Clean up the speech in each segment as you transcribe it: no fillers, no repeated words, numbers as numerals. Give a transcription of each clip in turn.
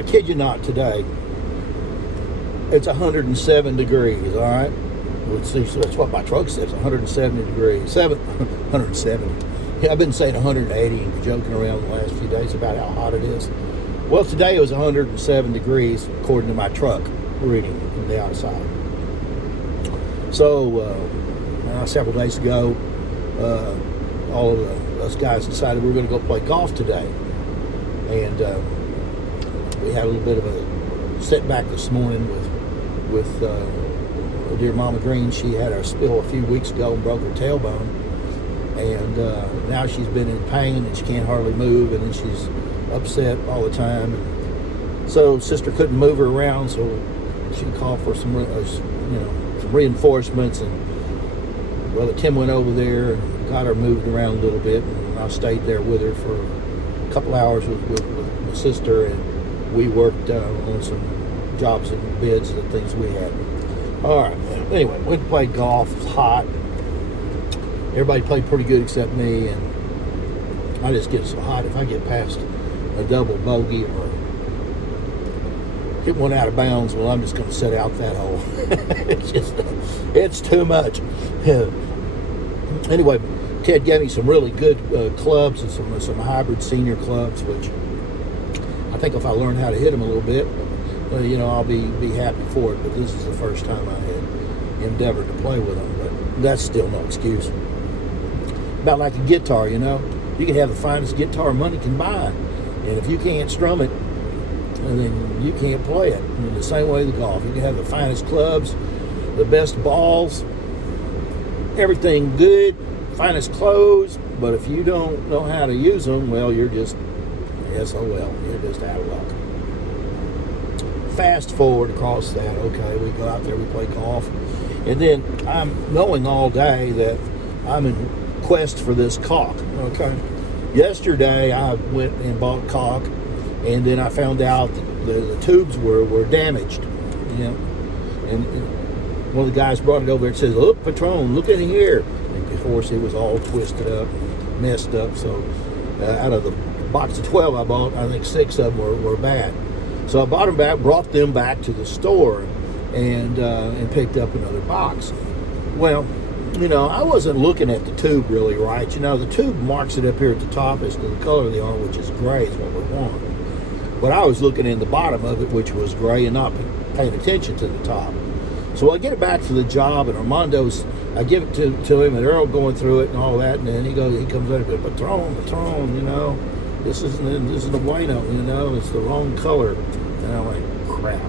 I kid you not, today, it's 107 degrees, all right? Let's see, so that's what my truck says, 170 degrees. 170. Yeah, I've been saying 180 and joking around the last few days about how hot it is. Well, today it was 107 degrees, according to my truck reading from the outside. So, several days ago, all of us guys decided we were going to go play golf today. And we had a little bit of a setback this morning with dear Mama Green. She had a spill a few weeks ago and broke her tailbone. And now she's been in pain and she can't hardly move, and then she's upset all the time. And so sister couldn't move her around, so she called for some reinforcements. And Brother Tim went over there and got her moved around a little bit. And I stayed there with her for a couple hours with my sister, and we worked on some jobs and bids and things we had. All right. Anyway, went to play golf. It was hot. Everybody played pretty good except me, and I just get so hot. If I get past a double bogey or hit one out of bounds, well, I'm just going to sit out that hole. It's too much. Anyway, Ted gave me some really good clubs and some hybrid senior clubs, which I think if I learn how to hit them a little bit, I'll be happy for it. But this is the first time I had endeavored to play with them. But that's still no excuse. About like a guitar, you can have the finest guitar money can buy, and if you can't strum it, then you can't play it. In the same way the golf, you can have the finest clubs, the best balls, everything good, finest clothes, but if you don't know how to use them, well, you're just SOL. You're just out of luck. Fast forward across that. Okay, we go out there, we play golf, and then I'm knowing all day that I'm in quest for this caulk. Okay, yesterday I went and bought caulk, and then I found out that the tubes were damaged. And one of the guys brought it over and says, "Look, Patron, look in here." And of course, it was all twisted up, messed up. So out of the box of 12 I bought, I think 6 of them were bad. So I bought them back, brought them back to the store, and picked up another box. Well, I wasn't looking at the tube really right. The tube marks it up here at the top as to the color they are, which is gray is what we want. But I was looking in the bottom of it, which was gray, and not paying attention to the top. So I get it back to the job, and Armando's, I give it to him, and Earl going through it and all that, and then he comes out and goes, Patron, this isn't a bueno, it's the wrong color. And I'm like, crap.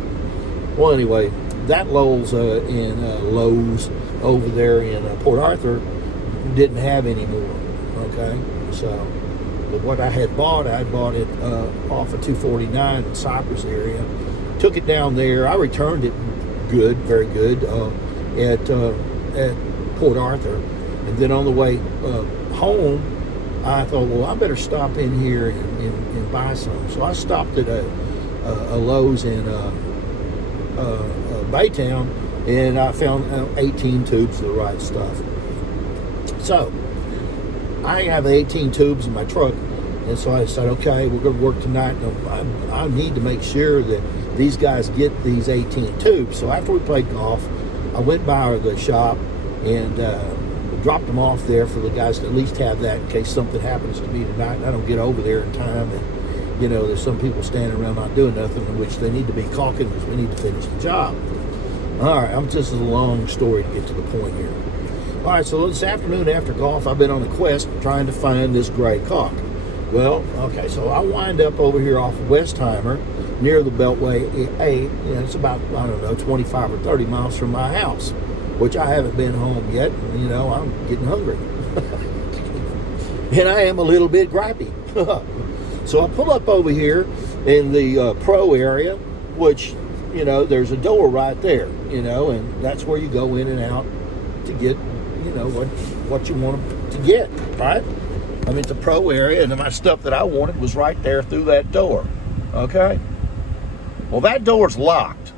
Well, anyway, that Lowe's in Lowe's over there in Port Arthur didn't have any more. Okay, so but what I had bought it off of 249 in Cypress area. Took it down there. I returned it good, very good, at Port Arthur, and then on the way home, I thought, well, I better stop in here and buy some. So I stopped at a Lowe's in Baytown, and I found 18 tubes of the right stuff. So I have 18 tubes in my truck, and so I said, okay, we're going to work tonight. I need to make sure that these guys get these 18 tubes. So after we played golf, I went by the shop and dropped them off there for the guys to at least have that in case something happens to me tonight and I don't get over there in time. And there's some people standing around not doing nothing, in which they need to be caulking because we need to finish the job. All right, this is a long story to get to the point here. All right, so this afternoon after golf, I've been on a quest trying to find this gray caulk. Well, okay, so I wind up over here off of Westheimer near the Beltway 8. It's about, 25 or 30 miles from my house, which I haven't been home yet. I'm getting hungry. And I am a little bit gripey. So I pull up over here in the pro area, which, there's a door right there, and that's where you go in and out to get, what you want to get, right? It's a pro area, and my stuff that I wanted was right there through that door, okay? Well, that door's locked,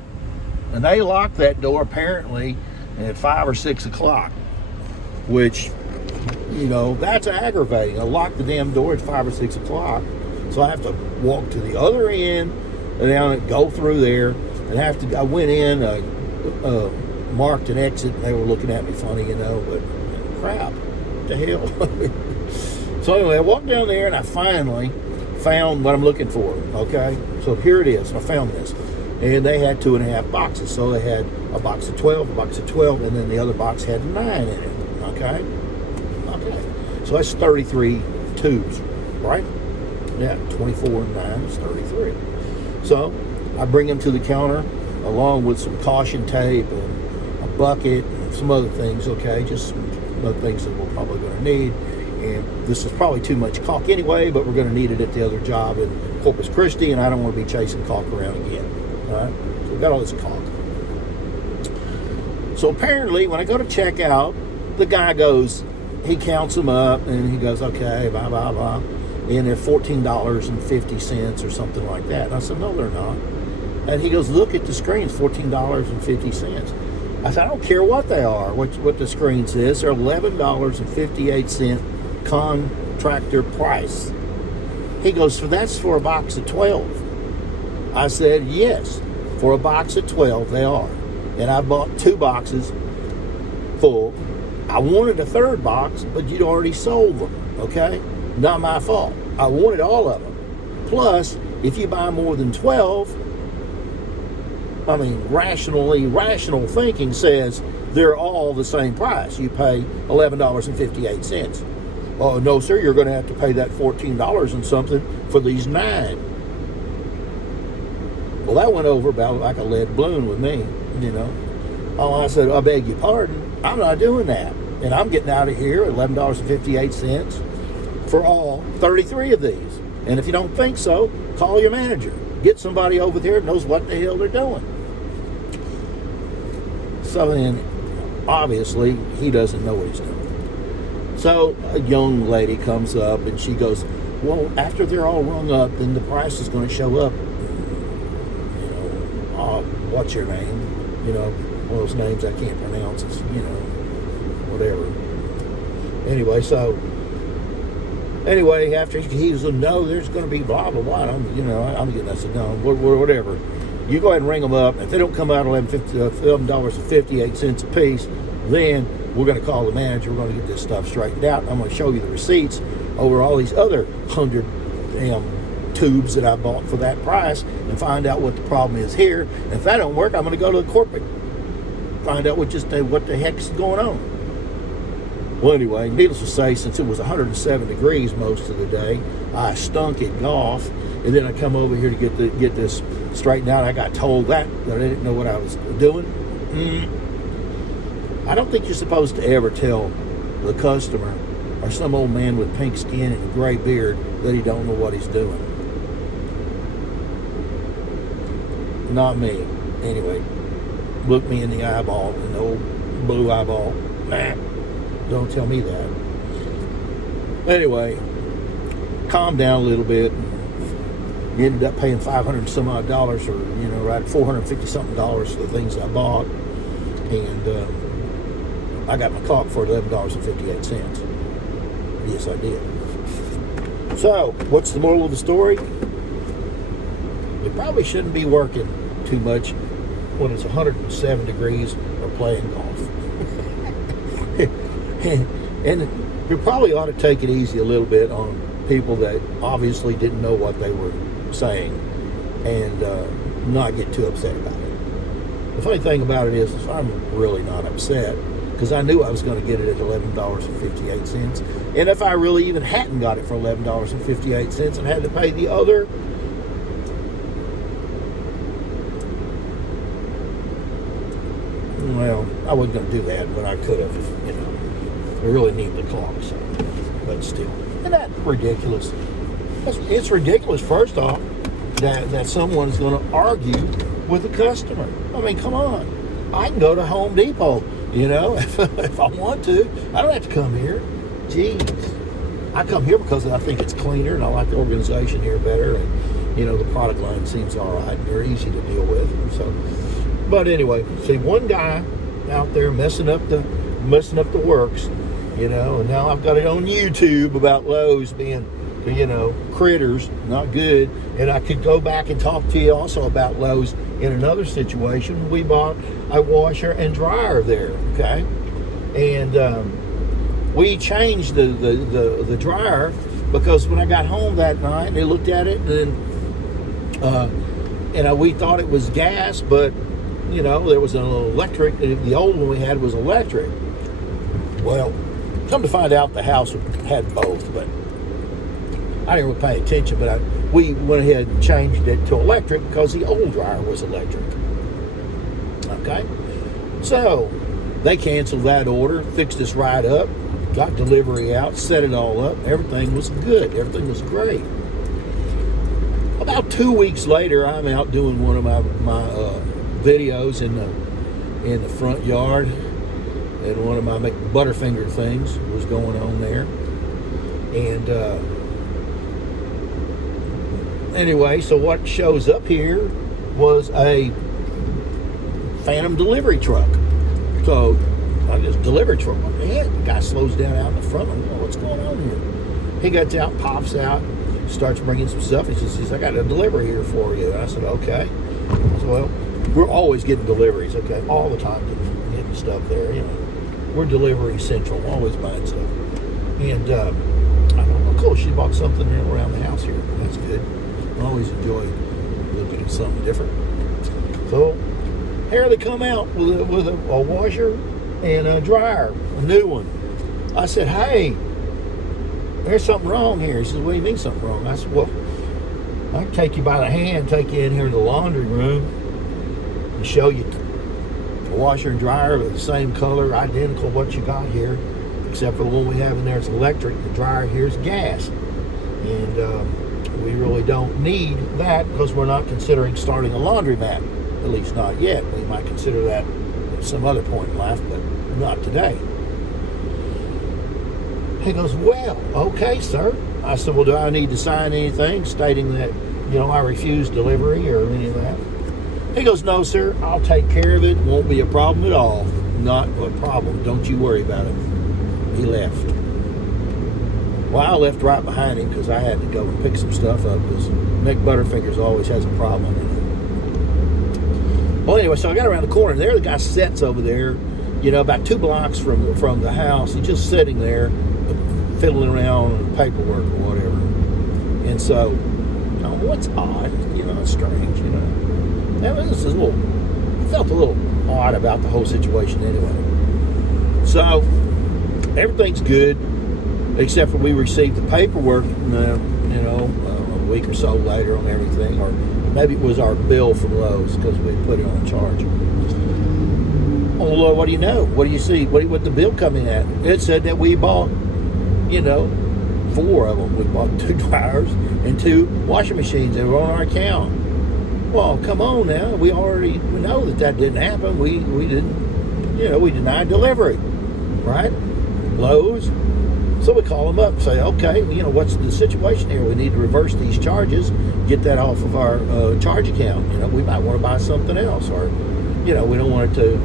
and they locked that door apparently at 5 or 6 o'clock, which, that's aggravating. I locked the damn door at 5 or 6 o'clock, so I have to walk to the other end down and go through there and have to. I went in, marked an exit, and they were looking at me funny, but crap, what the hell? So anyway, I walked down there and I finally found what I'm looking for. Okay, so here it is. I found this, and they had 2.5 boxes. So they had a box of 12, a box of 12, and then the other box had 9 in it. Okay. So that's 33 tubes, right? Yeah, 24 and 9 is 33. So I bring them to the counter along with some caution tape and a bucket and some other things, okay? Just some other things that we're probably going to need. And this is probably too much caulk anyway, but we're going to need it at the other job in Corpus Christi, and I don't want to be chasing caulk around again, all right? So we got all this caulk. So apparently when I go to check out, the guy goes, he counts them up, and he goes, okay, blah, blah, blah. And they're $14.50 or something like that. And I said, no, they're not. And he goes, look at the screens, $14.50. I said, I don't care what they are, what the screen says. They're $11.58 contractor price. He goes, so that's for a box of 12. I said, yes, for a box of 12 they are. And I bought 2 boxes full. I wanted a 3rd box, but you'd already sold them, okay? Not my fault. I wanted all of them. Plus, if you buy more than 12, rational thinking says they're all the same price. You pay $11.58. Oh, no, sir, you're going to have to pay that $14 and something for these 9. Well, that went over about like a lead balloon with me, Oh, I said, I beg your pardon. I'm not doing that. And I'm getting out of here at $11.58 for all 33 of these. And if you don't think so, call your manager. Get somebody over there that knows what the hell they're doing. So then, obviously, he doesn't know what he's doing. So a young lady comes up and she goes, well, after they're all rung up, then the price is going to show up. What's your name? One of those names I can't pronounce. It's, whatever. Anyway, after he was like, no, there's going to be blah, blah, blah. I'm getting, I said, no, whatever. You go ahead and ring them up. If they don't come out $11.58 a piece, then we're going to call the manager. We're going to get this stuff straightened out. I'm going to show you the receipts over all these other 100 tubes that I bought for that price and find out what the problem is here. And if that don't work, I'm going to go to the corporate, find out what the heck's going on. Well, anyway, needless to say, since it was 107 degrees most of the day, I stunk at golf, and then I come over here to get this straightened out. I got told that I didn't know what I was doing. I don't think you're supposed to ever tell the customer or some old man with pink skin and a gray beard that he don't know what he's doing. Not me. Anyway, look me in the eyeball, in the old blue eyeball. Nah, don't tell me that. Anyway, calmed down a little bit. You ended up paying $500 and some odd dollars, or right, $450 something for the things I bought, and I got my caulk for $11.58. Yes, I did. So, what's the moral of the story? We probably shouldn't be working too much when it's 107 degrees or playing golf. And we probably ought to take it easy a little bit on people that obviously didn't know what they were saying, and not get too upset about it. The funny thing about it is I'm really not upset, because I knew I was going to get it at $11.58. And if I really even hadn't got it for $11.58 and had to pay the other, well, I wasn't going to do that, but I could have, I really need the caulk, so, but still. Isn't that ridiculous? It's ridiculous, first off, that someone's going to argue with a customer. I mean, come on. I can go to Home Depot, if I want to. I don't have to come here. Jeez. I come here because I think it's cleaner and I like the organization here better. And, the product line seems all right. And they're easy to deal with. So, but anyway, see, one guy out there messing up the works, and now I've got it on YouTube about Lowe's being critters, not good. And I could go back and talk to you also about Lowe's in another situation. We bought a washer and dryer there, okay? And we changed the dryer because when I got home that night, they looked at it and we thought it was gas, but there was an electric. The old one we had was electric. Well, come to find out, the house had both, but I didn't really pay attention. But we went ahead and changed it to electric because the old dryer was electric. Okay, so they canceled that order, fixed us right up, got delivery out, set it all up. Everything was good. Everything was great. About 2 weeks later, I'm out doing one of my videos in the front yard, and one of my Butterfinger things was going on there. And anyway, so what shows up here was a phantom delivery truck. So I just delivery truck. What the heck? The guy slows down out in the front. I'm like, what's going on here? He gets out, pops out, starts bringing some stuff. He says, I got a delivery here for you. And I said, okay. I said, well, we're always getting deliveries, okay? All the time getting stuff there, We're delivery central, always buying stuff. And I thought, well, cool, she bought something around the house here. That's good. I always enjoy looking at something different. So here they come out with a washer and a dryer, a new one. I said, hey, there's something wrong here. He says, what do you mean something wrong? I said, well, I can take you by the hand, take you in here to the laundry room and show you a washer and dryer of the same color, identical what you got here, except for the one we have in there is electric. The dryer here is gas. And we really don't need that because we're not considering starting a laundromat, at least not yet. We might consider that at some other point in life, but not today. He goes, well, okay, sir. I said, well, do I need to sign anything stating that, I refuse delivery or any of that? He goes, no, sir, I'll take care of it. Won't be a problem at all. Not a problem. Don't you worry about it. He left. Well, I left right behind him because I had to go and pick some stuff up because Mick Butterfingers always has a problem. Well, anyway, so I got around the corner, and there the guy sits over there, about 2 blocks from the house. He's just sitting there, fiddling around on paperwork or whatever. And so, what's odd? It's strange, This is felt a little odd about the whole situation anyway. So, everything's good, except for we received the paperwork, a week or so later on everything, or maybe it was our bill from Lowe's because we put it on charge. Oh, Lord, what do you know? What do you see? What the bill coming at? It said that we bought, 4 of them. We bought 2 dryers and 2 washing machines that were on our account. Well, come on now. We know that didn't happen. We didn't, we denied delivery, right? Lowe's. So we call them up and say, okay, what's the situation here? We need to reverse these charges, get that off of our charge account. We might want to buy something else, or, we don't want it to,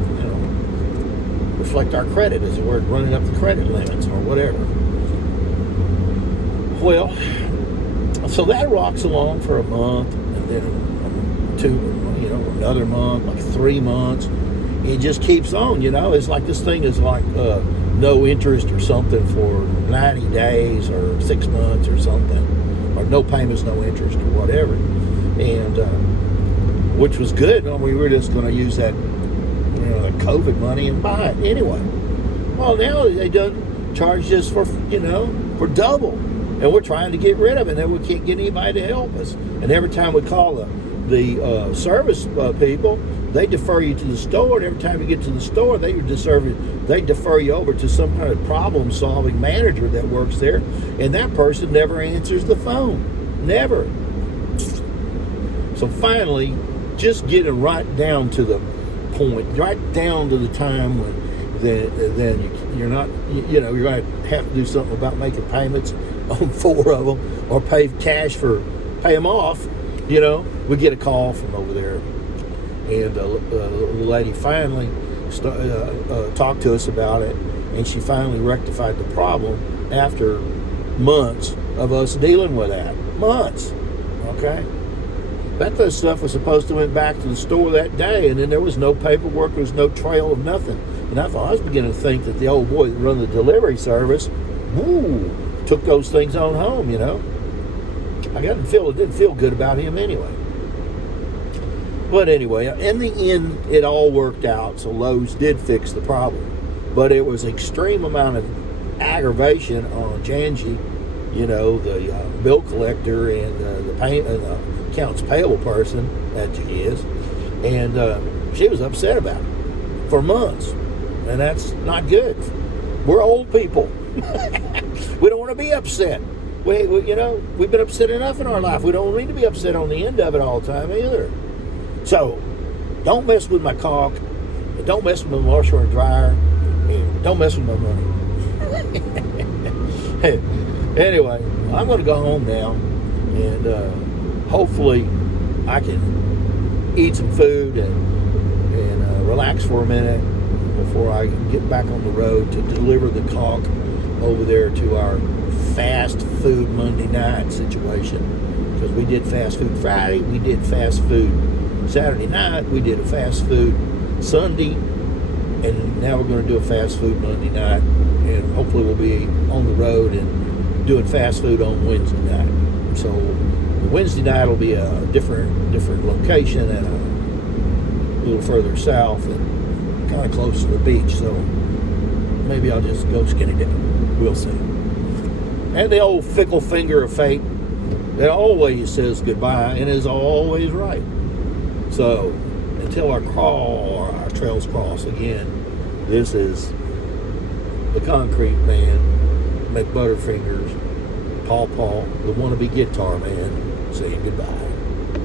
reflect our credit, as it were, running up the credit limits or whatever. Well, so that rocks along for a month, and then 2, another month, like 3 months. It just keeps on, It's like this thing is like no interest or something for 90 days or 6 months or something, or no payments, no interest or whatever. And which was good. We were just going to use that, that COVID money and buy it anyway. Well, now they done charge us for, for double. And we're trying to get rid of it, and we can't get anybody to help us. And every time we call the service people, they defer you to the store, and every time you get to the store, they defer you over to some kind of problem-solving manager that works there, and that person never answers the phone. Never. So finally, just getting right down to the point, right down to the time when then you're not, you're going to have to do something about making payments on 4 of them, or pay them off. We get a call from over there, and the lady finally talked to us about it, and she finally rectified the problem after months of us dealing with that. Months. Okay? That stuff was supposed to went back to the store that day, and then there was no paperwork, there was no trail of nothing. And I was beginning to think that the old boy that run the delivery service, took those things on home, I didn't feel good about him anyway. But anyway, in the end, it all worked out, so Lowe's did fix the problem. But it was extreme amount of aggravation on Janji, the bill collector and the accounts payable person that she is, and she was upset about it for months, and that's not good. We're old people. We don't want to be upset. We've been upset enough in our life. We don't need to be upset on the end of it all the time either. So, don't mess with my caulk, don't mess with my washer and dryer, and don't mess with my money. Anyway, I'm going to go home now, and hopefully I can eat some food and relax for a minute before I get back on the road to deliver the caulk over there to our fast food Monday night situation. Because we did fast food Friday, we did fast food Saturday night, we did a fast food Sunday, and now we're going to do a fast food Monday night, and hopefully we'll be on the road and doing fast food on Wednesday night. So Wednesday night will be a different location and a little further south and kind of close to the beach. So maybe I'll just go skinny dipping. We'll see. And the old fickle finger of fate that always says goodbye and is always right. So until our trails cross again, this is the Concrete Man, McButterfingers, Paw, the wannabe guitar man. See